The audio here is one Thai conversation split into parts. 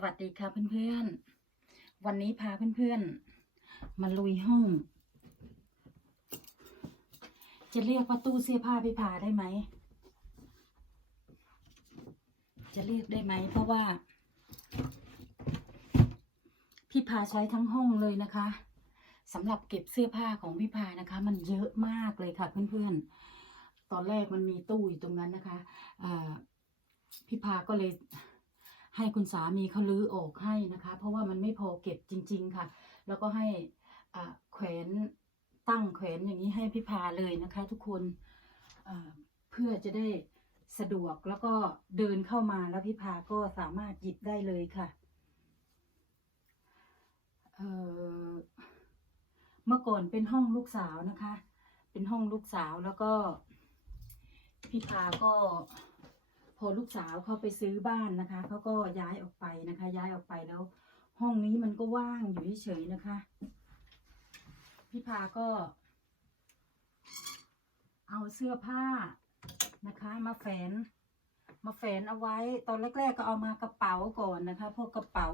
สวัสดีค่ะเพื่อนๆ วันนี้พาเพื่อนๆ มาลุยห้อง จะเรียกว่าตู้เสื้อผ้าพี่พาได้ไหม จะเรียกได้ไหม เพราะว่า พี่พาใช้ทั้งห้องเลยนะคะสำหรับเก็บเสื้อผ้าของพี่พานะคะ มันเยอะมากเลยค่ะเพื่อนๆ ตอนแรกมันมีตู้อยู่ตรงนั้นนะคะพี่พาก็เลย ให้คุณสามีเขาลื้อออกให้นะคะ เพราะว่ามันไม่พอเก็บจริง ๆค่ะ แล้วก็ให้แขวนตั้งแขวนอย่างนี้ให้พี่พาเลยนะคะ ทุกคนเพื่อจะได้สะดวกแล้วก็เดินเข้ามาแล้วพี่พาก็สามารถหยิบได้เลยค่ะเเมื่อก่อนเป็นห้องลูกสาวนะคะ เป็นห้องลูกสาวแล้วก็พี่พาก็ พอลูกสาวเขาไปซื้อบ้านนะคะเขาก็ย้ายออกไปนะคะ ย้ายออกไปแล้ว ห้องนี้มันก็ว่างอยู่เฉยๆนะคะ พี่พาก็ เอาเสื้อผ้านะคะ มาแฝนมาแฝนเอาไว้ตอนแรก ๆ ก็เอามากระเป๋าก่อนนะคะ พวกกระเป๋า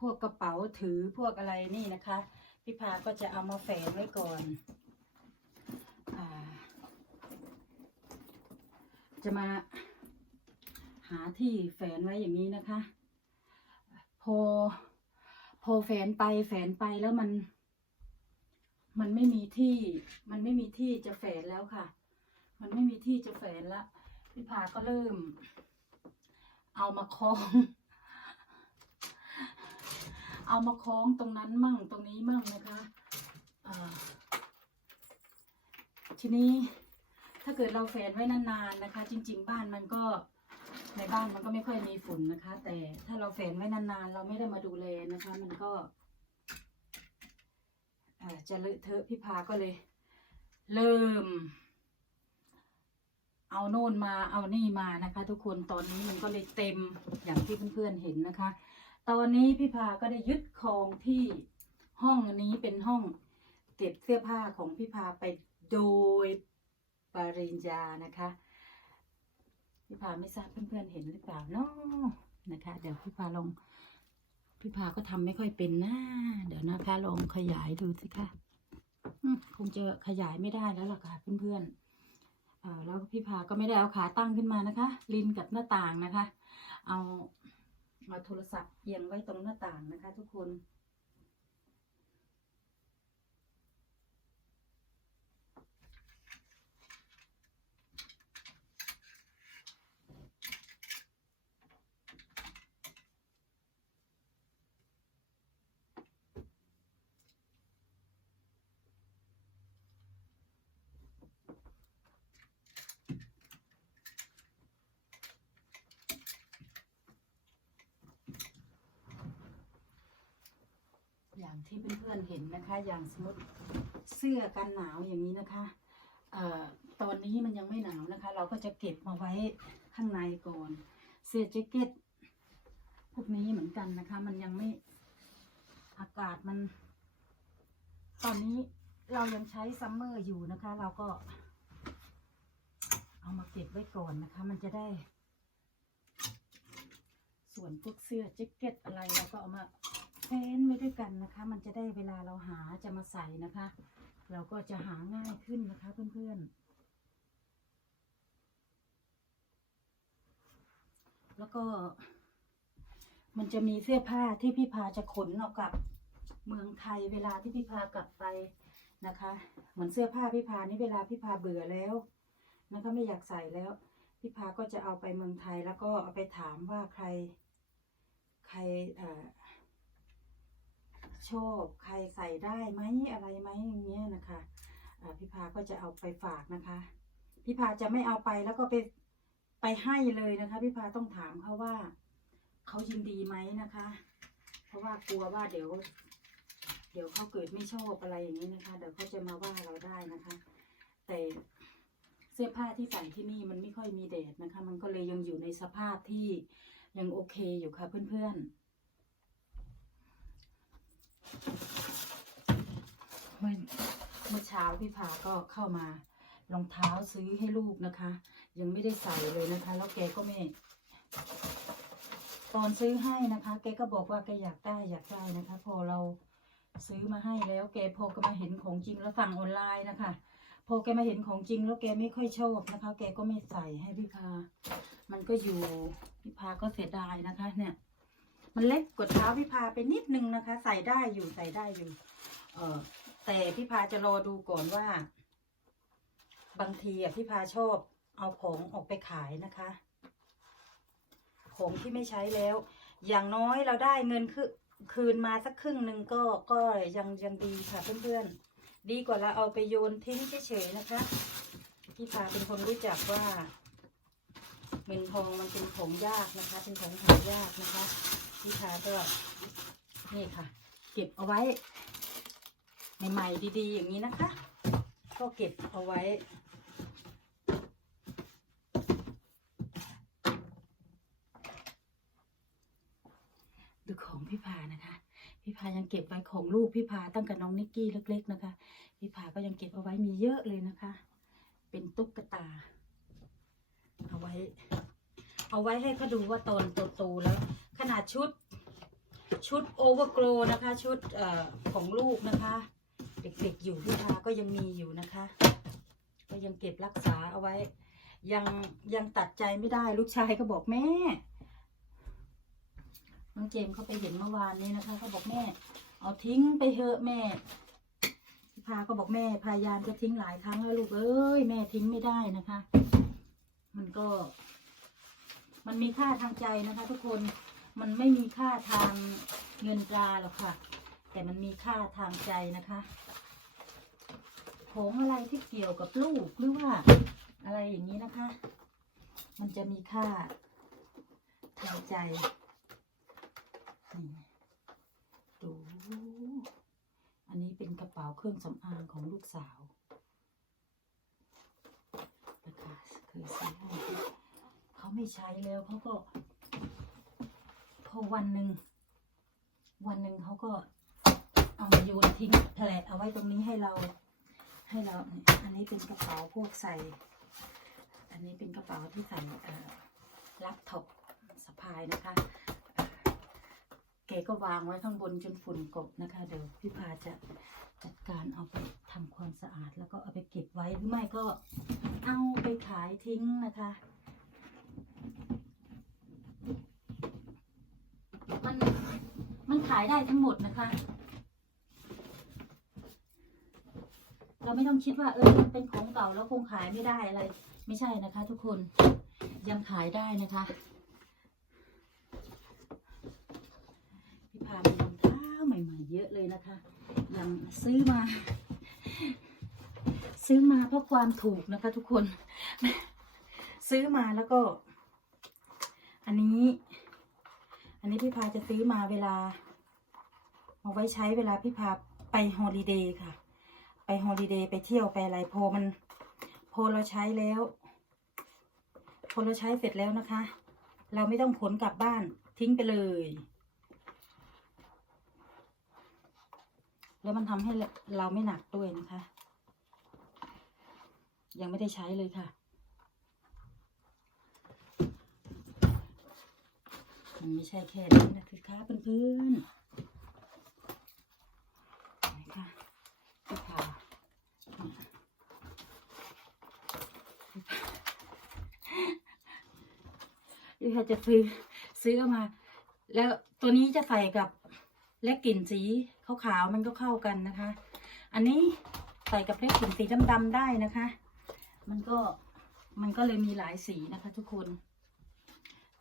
พวกกระเป๋าถือพวกอะไรนี่นะคะ พี่พาก็จะเอามาแฝนไว้ก่อนอจะมา หาที่แฝนไว้อย่างนี้นะคะ พอ พอแฝนไปแฝนไปแล้วมัน มันไม่มีที่ มันไม่มีที่จะแฝนแล้วค่ะ มันไม่มีที่จะแฝนละพี่พาก็เริ่ม เอามาคล้อง เอามาคล้องตรงนั้นมั่งตรงนี้มั่งนะคะทีนี้ถ้าเกิดเราแฝนไว้นานๆนะคะ จริง ๆ บ้านมันก็ ในบ้านมันก็ไม่ค่อยมีฝุ่นนะคะ แต่ถ้าเราแฝนไว้นานๆ เราไม่ได้มาดูแลนะคะ มันก็จะเลอะเทอะพี่พาก็เลย เริ่ม เอาโน่นมาเอานี่มานะคะ ทุกคนตอนนี้มันก็เลยเต็มอย่างที่เพื่อนๆเห็นนะคะ ตอนนี้พี่พาก็ได้ยึดครองที่ห้องนี้เป็นห้องเก็บเสื้อผ้าของพี่พาไปโดยปริญญานะคะ พี่พาไม่ทราบเพื่อนๆเห็นหรือเปล่าเนาะนะคะ เดี๋ยวพี่พาลองพี่พาก็ทำไม่ค่อยเป็นนะเดี๋ยวนะคะ ลองขยายดูสิคะคงจะขยายไม่ได้แล้วล่ะค่ะเพื่อนๆเอ่อแล้วพี่พาก็ไม่ได้เอาขาตั้งขึ้นมานะคะ ลินกับหน้าต่างนะคะ เอาเอาโทรศัพท์เอียงไว้ตรงหน้าต่างนะคะ ทุกคน อย่างที่เพื่อนๆเห็นนะคะ อย่างสมมติเสื้อกันหนาวอย่างนี้นะคะเอ่อตอนนี้มันยังไม่หนาวนะคะ เราก็จะเก็บมาไว้ข้างในก่อน เสื้อแจ็คเก็ตพวกนี้เหมือนกันนะคะ มันยังไม่อากาศมัน ตอนนี้เรายังใช้ซัมเมอร์อยู่นะคะ เราก็ เอามาเก็บไว้ก่อนนะคะ มันจะได้ ส่วนพวกเสื้อแจ็คเก็ตอะไรเราก็เอามา แฟนไว้ด้วยกันนะคะ มันจะได้เวลาเราหาจะมาใส่นะคะ เราก็จะหาง่ายขึ้นนะคะเพื่อนๆ แล้วก็ มันจะมีเสื้อผ้าที่พี่พาจะขนออกกับเมืองไทยเวลาที่พี่พากลับไปนะคะ เหมือนเสื้อผ้าพี่พานี่เวลาพี่พาเบื่อแล้วนะคะไม่อยากใส่แล้วพี่พาก็จะเอาไปเมืองไทยแล้วก็เอาไปถามว่าใครใครอ่อ ชอบใครใส่ได้ไหมอะไรไหมอย่างเงี้ยนะคะพี่พาก็จะเอาไปฝากนะคะพี่พาจะไม่เอาไปแล้วก็ไปไปให้เลยนะคะพี่พาต้องถามเขาว่าเขายินดีไหมนะคะ เพราะว่ากลัวว่าเดี๋ยว เดี๋ยวเขาเกิดไม่ชอบอะไรอย่างนี้นะคะ เดี๋ยวเขาจะมาว่าเราได้นะคะ แต่เสื้อผ้าที่ใส่ที่นี่มันไม่ค่อยมีแดดนะคะ มันก็เลยยังอยู่ในสภาพที่ยังโอเคอยู่ค่ะเพื่อนๆ เมื่อเมื่อเช้าพี่พาก็เข้ามารองเท้าซื้อให้ลูกนะคะ ยังไม่ได้ใส่เลยนะคะ แล้วแกก็ไม่ ตอนซื้อให้นะคะ แกก็บอกว่าแกอยากได้อยากได้นะคะ พอเราซื้อมาให้แล้ว แกพอก็มาเห็นของจริงแล้วสั่งออนไลน์นะคะพอแกมาเห็นของจริงแล้วแกไม่ค่อยชอบนะคะ แกก็ไม่ใส่ให้พี่พา มันก็อยู่พี่พาก็เสียดายนะคะ เนี่ย มันเล็กกว่าเท้าพี่พาไปนิดนึงนะคะ ใส่ได้อยู่ใส่ได้อยู่ เออแต่พี่พาจะรอดูก่อนว่า บางทีอะพี่พาชอบเอาของออกไปขายนะคะ ของที่ไม่ใช้แล้ว อย่างน้อยเราได้เงินคืคืนมาสักครึ่งหนึ่งก็ก็ยังยังดีค่ะเพื่อนๆ ดีกว่าเราเอาไปโยนทิ้งเฉยๆนะคะพี่พาเป็นคนรู้จักว่าเงินทองมันเป็นของยากนะคะ เป็นของหายากนะคะ พี่พาก็นี่ค่ะ เก็บเอาไว้ใหม่ๆดีๆ อย่างนี้นะคะ ก็เก็บเอาไว้ ดูของพี่พานะคะพี่พายังเก็บไว้ของลูกพี่พาตั้งแต่น้องนิกกี้เล็ก ๆ นะคะ พี่พาก็ยังเก็บเอาไว้มีเยอะเลยนะคะ เป็นตุ๊กตา เอาไว้ เอาไว้ให้เขาดูว่าตอนโตๆแล้ว ขนาดชุดชุดโอเวอร์โกรนะคะ ชุดอของลูกนะคะ เด็กๆอยู่พี่พาก็ยังมีอยู่นะคะ ก็ยังเก็บรักษาเอาไว้ ยังยังตัดใจไม่ได้ลูกชายก็บอกแม่น้องเจมส์เขาไปเห็นเมื่อวานนี้นะคะเขาบอกแม่ เอาทิ้งไปเถอะแม่พี่พาก็บอกแม่พยายามจะทิ้งหลายครั้งแล้วลูกเอ้ยแม่ทิ้งไม่ได้นะคะ มันก็ มันมีค่าทางใจนะคะ ทุกคนมันไม่มีค่าทางเงินตราหรอกค่ะ แต่มันมีค่าทางใจนะคะของอะไรที่เกี่ยวกับลูกหรือว่าอะไรอย่างนี้นะคะ มันจะมีค่าทางใจนี่ดูอันนี้เป็นกระเป๋าเครื่องสำอางของลูกสาวนะคะเคยซื้อให้ เขาไม่ใช้แล้วเขาก็ พอวันหนึ่ง วันหนึ่งเขาก็เอามาโยนทิ้งแผลเอาไว้ตรงนี้ให้เรา ให้เรา อันนี้เป็นกระเป๋าพวกใส่ อันนี้เป็นกระเป๋าที่ใส่ลับท็อปสะพายนะคะเอ่อแกก็วางไว้ข้างบนจนฝุ่นกบนะคะ เดี๋ยวพี่พาจะจัดการเอาไปทำความสะอาดแล้วก็เอาไปเก็บไว้หรือไม่ก็เอาไปขายทิ้งนะคะ มันมัน ขายได้ทั้งหมดนะคะ เราไม่ต้องคิดว่า เออมันเป็นของเก่าแล้วคงขายไม่ได้อะไร ไม่ใช่นะคะ ทุกคนยังขายได้นะคะพี่พามีรองเท้าใหม่ ๆ เยอะเลยนะคะ ยังซื้อมา ซื้อมาเพราะความถูกนะคะ ทุกคน ซื้อมาแล้วก็ อันนี้ อันนี้พี่พาจะซื้อมาเวลา เอาไว้ใช้เวลาพี่พาไปฮอลิเดย์ค่ะ ไปฮอลิเดย์ไปเที่ยวไปอะไรพอมันพอเราใช้แล้วพอเราใช้เสร็จแล้วนะคะ เราไม่ต้องขนกลับบ้านทิ้งไปเลย แล้วมันทำให้เราไม่หนักด้วยนะคะ ยังไม่ได้ใช้เลยค่ะมันไม่ใช่แค่นี้นะคือค้าเพื่อนๆไหนคะ พี่พาพี่พาจะซื้อซื้อมา แล้วตัวนี้จะใส่กับและกลิ่นสีขาวๆมันก็เข้ากันนะคะ อันนี้ใส่กับเล็กกลิ่นสีดำๆได้นะคะ มันก็มันก็เลยมีหลายสีนะคะทุกคน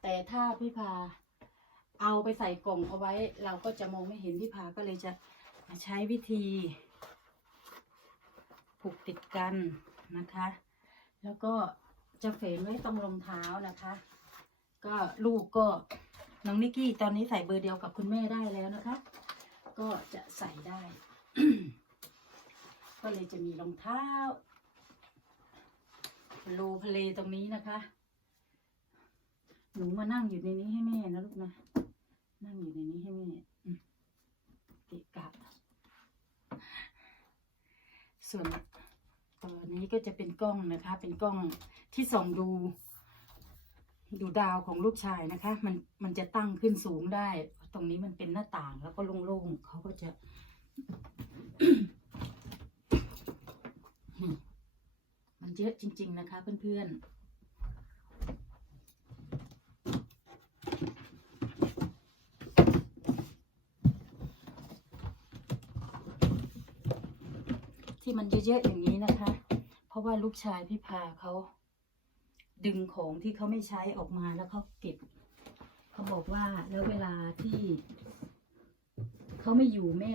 แต่ถ้าพี่พาเอาไปใส่กล่องเอาไว้ เราก็จะมองไม่เห็นพี่พาก็เลยจะใช้วิธี ผูกติดกันนะคะ แล้วก็จะเฝนไว้ตรงรองเท้านะคะ ก็ลูกก็น้องนิกกี้ตอนนี้ใส่เบอร์เดียวกับคุณแม่ได้แล้วนะคะ ก็จะใส่ได้ ก็เลยจะมีรองเท้าโลเลตรงนี้นะคะ หนูมานั่งอยู่ในนี้ให้แม่นะลูกนะ นั่งอยู่ในนี้ให้แม่เกะกะส่วน ตัวนี้ก็จะเป็นกล้องนะคะ เป็นกล้องที่ส่องดู ดูดาวของลูกชายนะคะ มันมันจะตั้งขึ้นสูงได้ ตรงนี้มันเป็นหน้าต่างแล้วก็โล่งๆเขาก็จะมันเยอะจริง ๆ นะคะ เพื่อนๆ ที่มันเยอะๆอย่างนี้นะคะ เพราะว่าลูกชายพี่พาเขาดึงของที่เขาไม่ใช้ออกมาแล้วเขาเก็บ เขาบอกว่าแล้วเวลาที่เขาไม่อยู่แม่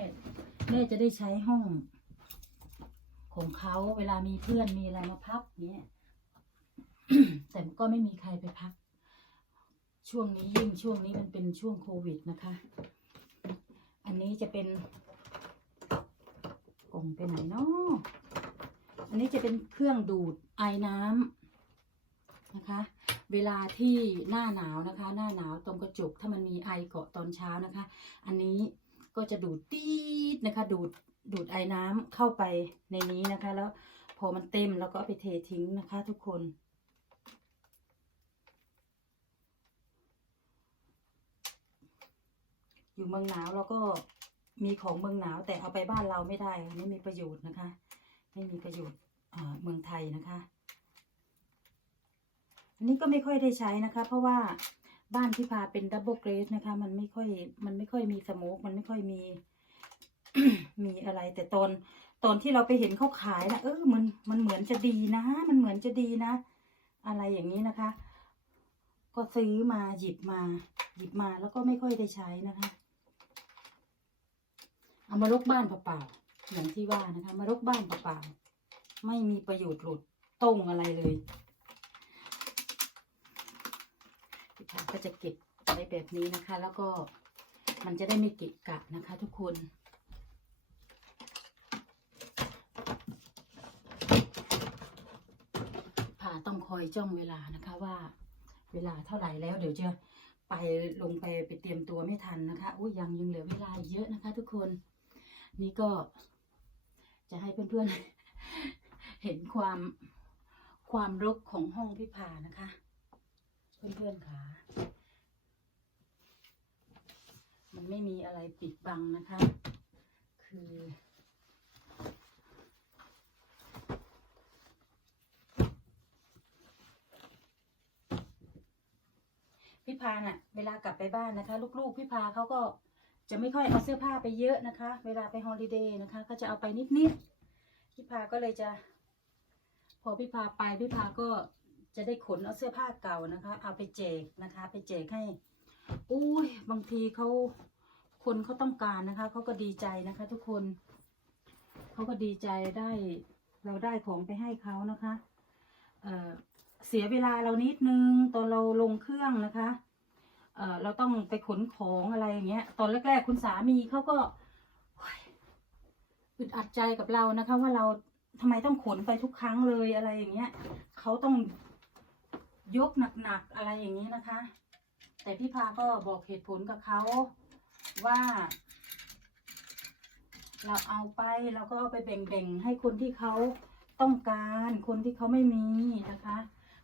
แม่จะได้ใช้ห้องของเขาเวลามีเพื่อนมีอะไรมาพักเนี้ยแต่ก็ไม่มีใครไปพัก ช่วงนี้ยิ่งช่วงนี้มันเป็นช่วงโควิดนะคะ อันนี้จะเป็น งไปไหนเนาะอันนี้จะเป็นเครื่องดูดไอน้ำนะคะ เวลาที่หน้าหนาวนะคะ หน้าหนาวตรงกระจกถ้ามันมีไอเกาะตอนเช้านะคะ อันนี้ก็จะดูดตีดนะคะ ดูดดูดไอน้ำเข้าไปในนี้นะคะ แล้วพอมันเต็มแล้วก็ไปเททิ้งนะคะ ทุกคน อยู่เมืองหนาวเราก็ มีของเมืองหนาวแต่เอาไปบ้านเราไม่ได้ไม่มีประโยชน์นะคะ ไม่มีประโยชน์เมืองไทยนะคะอันนี้ก็ไม่ค่อยได้ใช้นะคะ เพราะว่าบ้านที่พาเป็นดับเบิลเกรดนะคะ มันไม่ค่อยมันไม่ค่อยมีสโมกมันไม่ค่อยมี มีอะไร แต่ตอนตอนที่เราไปเห็นเขาขายนะเออมันมันเหมือนจะดีนะ มันเหมือนจะดีนะ อะไรอย่างนี้นะคะ ก็ซื้อมาหยิบมา หยิบมาแล้วก็ไม่ค่อยได้ใช้นะคะ เอามารกบ้านเปล่าๆอย่างที่ว่านะคะมารกบ้านเปล่าๆไม่มีประโยชน์หลุดต้งอะไรเลยพี่พาก็จะเก็บไว้แบบนี้นะคะ แล้วก็มันจะได้ไม่เกะกะนะคะ ทุกคนพาต้องคอยจ้องเวลานะคะว่าเวลาเท่าไหร่แล้วเดี๋ยวจะไปลงไปไปเตรียมตัวไม่ทันนะคะ อุ้ยยังยังเหลือเวลาเยอะนะคะ ทุกคน นี่ก็จะให้เพื่อนๆ เห็นความความรกของห้องพี่พานะคะ เพื่อนๆค่ะ มันไม่มีอะไรปิดบังนะคะ คือพี่พาน่ะ เวลากลับไปบ้านนะคะ ลูกๆพี่พาเขาก็ จะไม่ค่อยเอาเสื้อผ้าไปเยอะนะคะ เวลาไปฮอลิเดย์นะคะ ก็จะเอาไปนิดๆพี่พาก็เลยจะ พอพี่พาไปพี่พาก็จะได้ขนเอาเสื้อผ้าเก่านะคะ เอาไปแจกนะคะ ไปแจกให้อุ้ยบางทีเขาคนเขาต้องการนะคะเขาก็ดีใจนะคะ ทุกคนเขาก็ดีใจได้เราได้ของไปให้เขานะคะเเสียเวลาเรานิดนึงตอนเราลงเครื่องนะคะ เราต้องไปขนของอะไรอย่างเงี้ย ตอนแรก ๆ คุณสามีเขาก็อึดอัดใจกับเรานะคะ ว่าเราทำไมต้องขนไปทุกครั้งเลยอะไรอย่างเงี้ยเขาต้องยกหนักๆอะไรอย่างนี้นะคะ แต่พี่พาก็บอกเหตุผลกับเขาว่า เราเอาไปเราก็เอาไปแบ่งๆให้คนที่เขาต้องการ คนที่เขาไม่มีนะคะ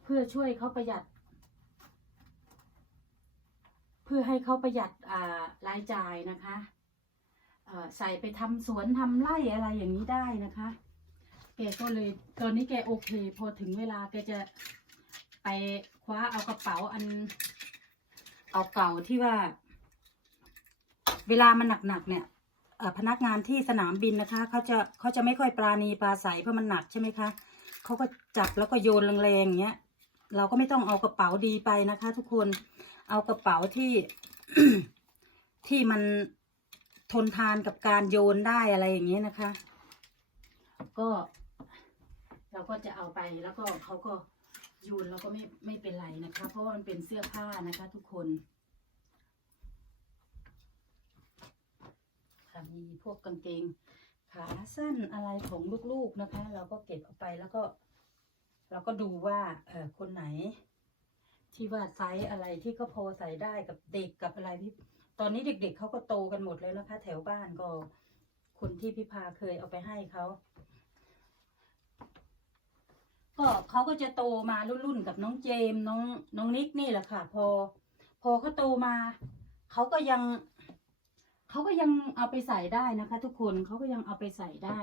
เพื่อช่วยเขาประหยัด เพื่อให้เขาประหยัดอ่ารายจ่ายนะคะใส่ไปทำสวนทำไร่อะไรอย่างนี้ได้นะคะ แกก็เลยตอนนี้แกโอเค พอถึงเวลาแกจะไปคว้าเอากระเป๋าอัน เอาเก่าที่ว่า เวลามันหนักๆเนี่ยพนักงานที่สนามบินนะคะเขาจะเขาจะไม่ค่อยปราณีปราศัยเพราะมันหนักใช่ไหมคะเขาก็จับแล้วก็โยนแรงๆอย่างเงี้ย เราก็ไม่ต้องเอากระเป๋าดีไปนะคะ ทุกคนเอากระเป๋าที่ที่มันทนทานกับการโยนได้อะไรอย่างเงี้ยนะคะ ก็ เราก็จะเอาไปแล้วก็เขาก็โยนแล้วก็ไม่ไม่เป็นไรนะคะ เพราะว่ามันเป็นเสื้อผ้านะคะ ทุกคนค่ะมีพวกกางเกงขาสั้นอะไรของลูกๆนะคะ เราก็เก็บเอาไปแล้วก็ เราก็ดูว่าเออคนไหน ที่ว่าไซส์อะไรที่ก็พอใส่ได้กับเด็กกับอะไรที่ตอนนี้เด็กๆเขาก็โตกันหมดแล้วนะคะ แถวบ้านก็ คนที่พี่พาเคยเอาไปให้เขาก็เขาก็จะโตมารุ่นๆกับน้องเจมส์น้องน้องนิกนี่แหละค่ะ พอ พอเขาโตมาเขาก็ยังเขาก็ยังเอาไปใส่ได้นะคะ ทุกคนเขาก็ยังเอาไปใส่ได้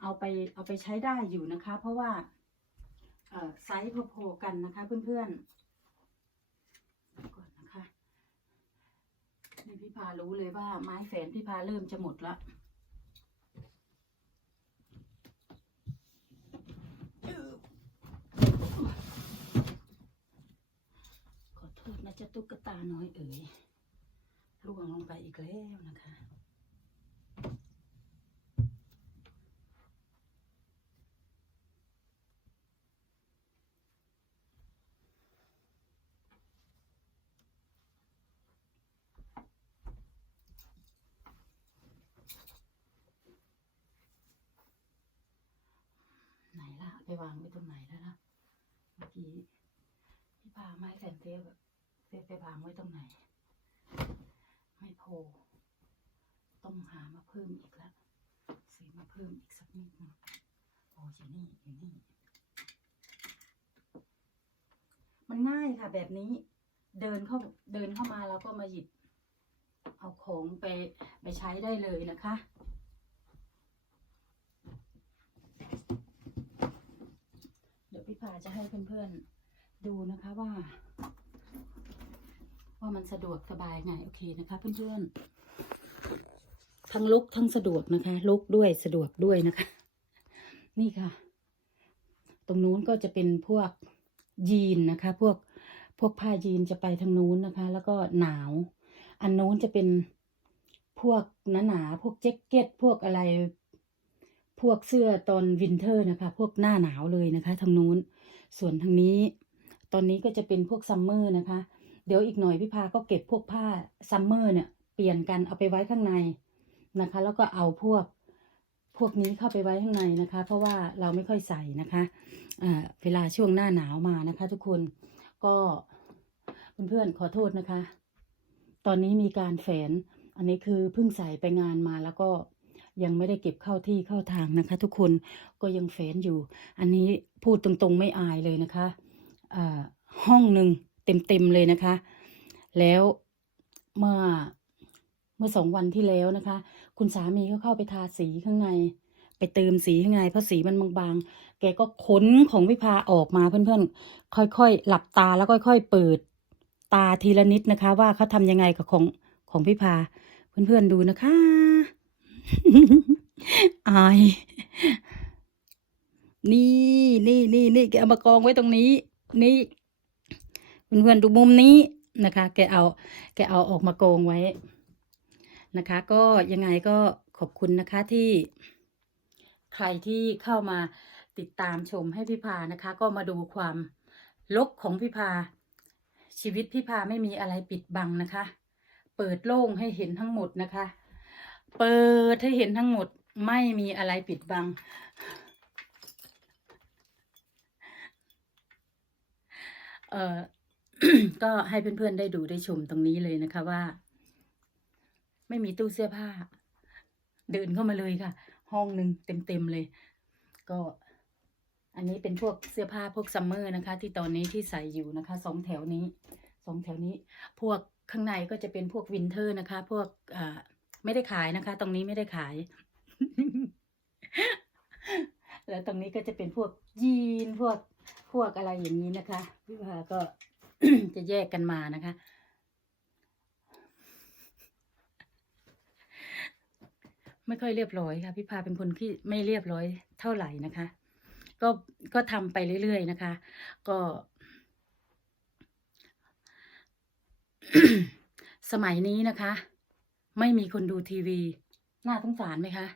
เอาไปเอาไปใช้ได้อยู่นะคะ เพราะว่า ไซส์พอๆกันนะคะ เพื่อนๆก่อนนะคะนี่พี่พารู้เลยว่าไม้แฝนพี่พาเริ่มจะหมดละขอโทษนะจ๊ะตุ๊กตาน้อยเอ๋ยล่วงลงไปอีกแล้วนะคะ ไปวางไว้ตรงไหนแล้วนะเมื่อกี้พี่พาไม้แผ่นเทปอะเทปไปวางไว้ตรงไหน ไม่พอต้องหามาเพิ่มอีกแล้วซื้อมาเพิ่มอีกสักนิดหนึงโอ้อยู่นี่อยู่นี่ มันง่ายค่ะแบบนี้ เดินเข้าเดินเข้ามาแล้วก็มาหยิบ เอาของไปไปใช้ได้เลยนะคะ เดี๋ยว พี่พาจะให้เพื่อนๆดูนะคะว่า ว่ามันสะดวกสบายไงโอเคนะคะเพื่อนๆทั้งลุกทั้งสะดวกนะคะ ลุกด้วยสะดวกด้วยนะคะ นี่ค่ะ ตรงนู้นก็จะเป็นพวกยีนนะคะ พวกพวกผ้ายีนจะไปทางนู้นนะคะ แล้วก็หนาว อันนู้นจะเป็นพวกหนาๆพวกแจ็คเก็ตพวกอะไร พวกเสื้อตอนวินเทอร์นะคะ พวกหน้าหนาวเลยนะคะ ทางนู้น ส่วนทางนี้ตอนนี้ก็จะเป็นพวกซัมเมอร์นะคะ เดี๋ยวอีกหน่อยพี่พาก็เก็บพวกผ้าซัมเมอร์เนี่ยเปลี่ยนกันเอาไปไว้ข้างในนะคะ แล้วก็เอาพวกพวกนี้เข้าไปไว้ข้างในนะคะ เพราะว่าเราไม่ค่อยใส่นะคะอ่าเวลาช่วงหน้าหนาวมานะคะ ทุกคนก็เพื่อนๆขอโทษนะคะ ตอนนี้มีการแฝนอันนี้คือเพิ่งใส่ไปงานมาแล้วก็ ยังไม่ได้เก็บเข้าที่เข้าทางนะคะ ทุกคนก็ยังแฝนอยู่ อันนี้พูดตรงๆไม่อายเลยนะคะห้องหนึ่งเต็มๆเลยนะคะ แล้วเมื่อเมื่อสองวันที่แล้วนะคะ คุณสามีก็เข้าไปทาสีข้างใน ไปเติมสีข้างในเพราะสีมันบางๆ แกก็ค้นของวิภาออกมาเพื่อนๆ ค่อยๆ หลับตาแล้วค่อยๆ เปิดตาทีละนิดนะคะ ว่าเขาทำยังไงกับของของพิพาเพื่อนๆดูนะคะ อาย นี่นี่นี่นี่แกเอามากองไว้ตรงนี้ นี่เพื่อนๆดูมุมนี้นะคะ แกเอา แกเอาออกมากองไว้นะคะ ก็ยังไงก็ขอบคุณนะคะที่ใครที่เข้ามาติดตามชมให้พี่พานะคะ ก็มาดูความลกของพี่พา ชีวิตพี่พาไม่มีอะไรปิดบังนะคะ เปิดโล่งให้เห็นทั้งหมดนะคะ เปิดให้เห็นทั้งหมดไม่มีอะไรปิดบัง เอ่อ ก็ให้เพื่อนๆได้ดูได้ชมตรงนี้เลยนะคะว่า ไม่มีตู้เสื้อผ้า เดินเข้ามาเลยค่ะ ห้องหนึ่งเต็มๆเลย ก็อันนี้เป็นพวกเสื้อผ้าพวกซัมเมอร์นะคะ ที่ตอนนี้ที่ใส่อยู่นะคะสองแถวนี้สองแถวนี้ พวกข้างในก็จะเป็นพวกวินเทอร์นะคะ พวกอ่า ไม่ได้ขายนะคะ ตรงนี้ไม่ได้ขาย แล้วตรงนี้ก็จะเป็นพวกยีนพวกพวกอะไรอย่างนี้นะคะพี่พาก็จะแยกกันมานะคะ ไม่ค่อยเรียบร้อยค่ะพี่พาเป็นคนที่ไม่เรียบร้อยเท่าไหร่นะคะ ก็ก็ทำไปเรื่อยๆนะคะ ก็สมัยนี้นะคะ ไม่มีคนดูทีวี น่าสงสารไหมคะ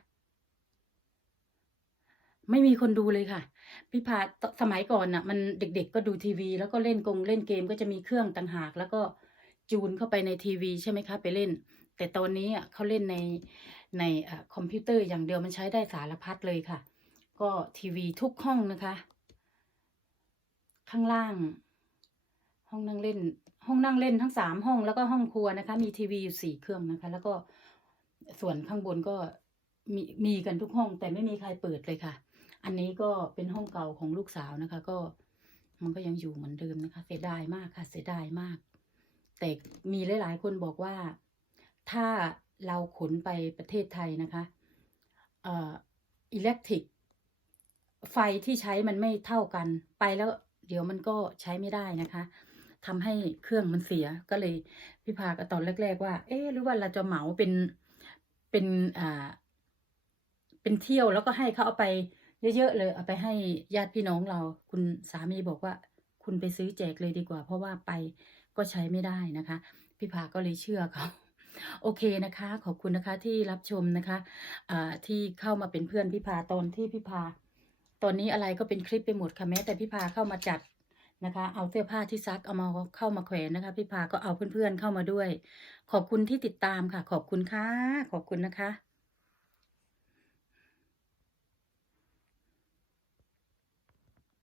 ไม่มีคนดูเลยค่ะ พี่พาสมัยก่อนน่ะ มันเด็กๆก็ดูทีวี แล้วก็เล่นกงเล่นเกมก็จะมีเครื่องต่างหาก แล้วก็จูนเข้าไปในทีวีใช่ไหมคะ ไปเล่น แต่ตอนนี้อะเขาเล่นในในอคอมพิวเตอร์อย่างเดียวมันใช้ได้สารพัดเลยค่ะ ก็ทีวีทุกห้องนะคะ ข้างล่าง ห้องนั่งเล่น ห้องนั่งเล่นทั้งสามห้องแล้วก็ห้องครัวนะคะ มีทีวีอยู่สี่เครื่องนะคะ แล้วก็ส่วนข้างบนก็มีมีกันทุกห้อง แต่ไม่มีใครเปิดเลยค่ะ อันนี้ก็เป็นห้องเก่าของลูกสาวนะคะ ก็มันก็ยังอยู่เหมือนเดิมนะคะ เสียดายมากค่ะ เสียดายมาก แต่มีหลาย ๆ คนบอกว่าถ้าเราขนไปประเทศไทยนะคะเอ่ออิเล็กทริกไฟที่ใช้มันไม่เท่ากันไปแล้วเดี๋ยวมันก็ใช้ไม่ได้นะคะ ทำให้เครื่องมันเสียก็เลยพี่พาก็ตอนแรก ๆ ว่า เอ๊หรือว่าเราจะเหมาเป็นเป็นอ่า เป็นเที่ยวแล้วก็ให้เขาเอาไปเยอะๆเลย เอาไปให้ญาติพี่น้องเรา คุณสามีบอกว่า คุณไปซื้อแจกเลยดีกว่า เพราะว่าไปก็ใช้ไม่ได้นะคะ พี่พาก็เลยเชื่อเขาโอเคนะคะ ขอบคุณนะคะที่รับชมนะคะอ่าที่เข้ามาเป็นเพื่อนพี่พาตอนที่พี่พา ตอนนี้อะไรก็เป็นคลิปไปหมดค่ะแม้แต่พี่พาเข้ามาจัด นะคะ เอาเสื้อผ้าที่ซักเอามาเข้ามาแขวนนะคะ พี่พาก็เอาเพื่อนๆเข้ามาด้วย ขอบคุณที่ติดตามค่ะ ขอบคุณค่ะ ขอบคุณนะคะ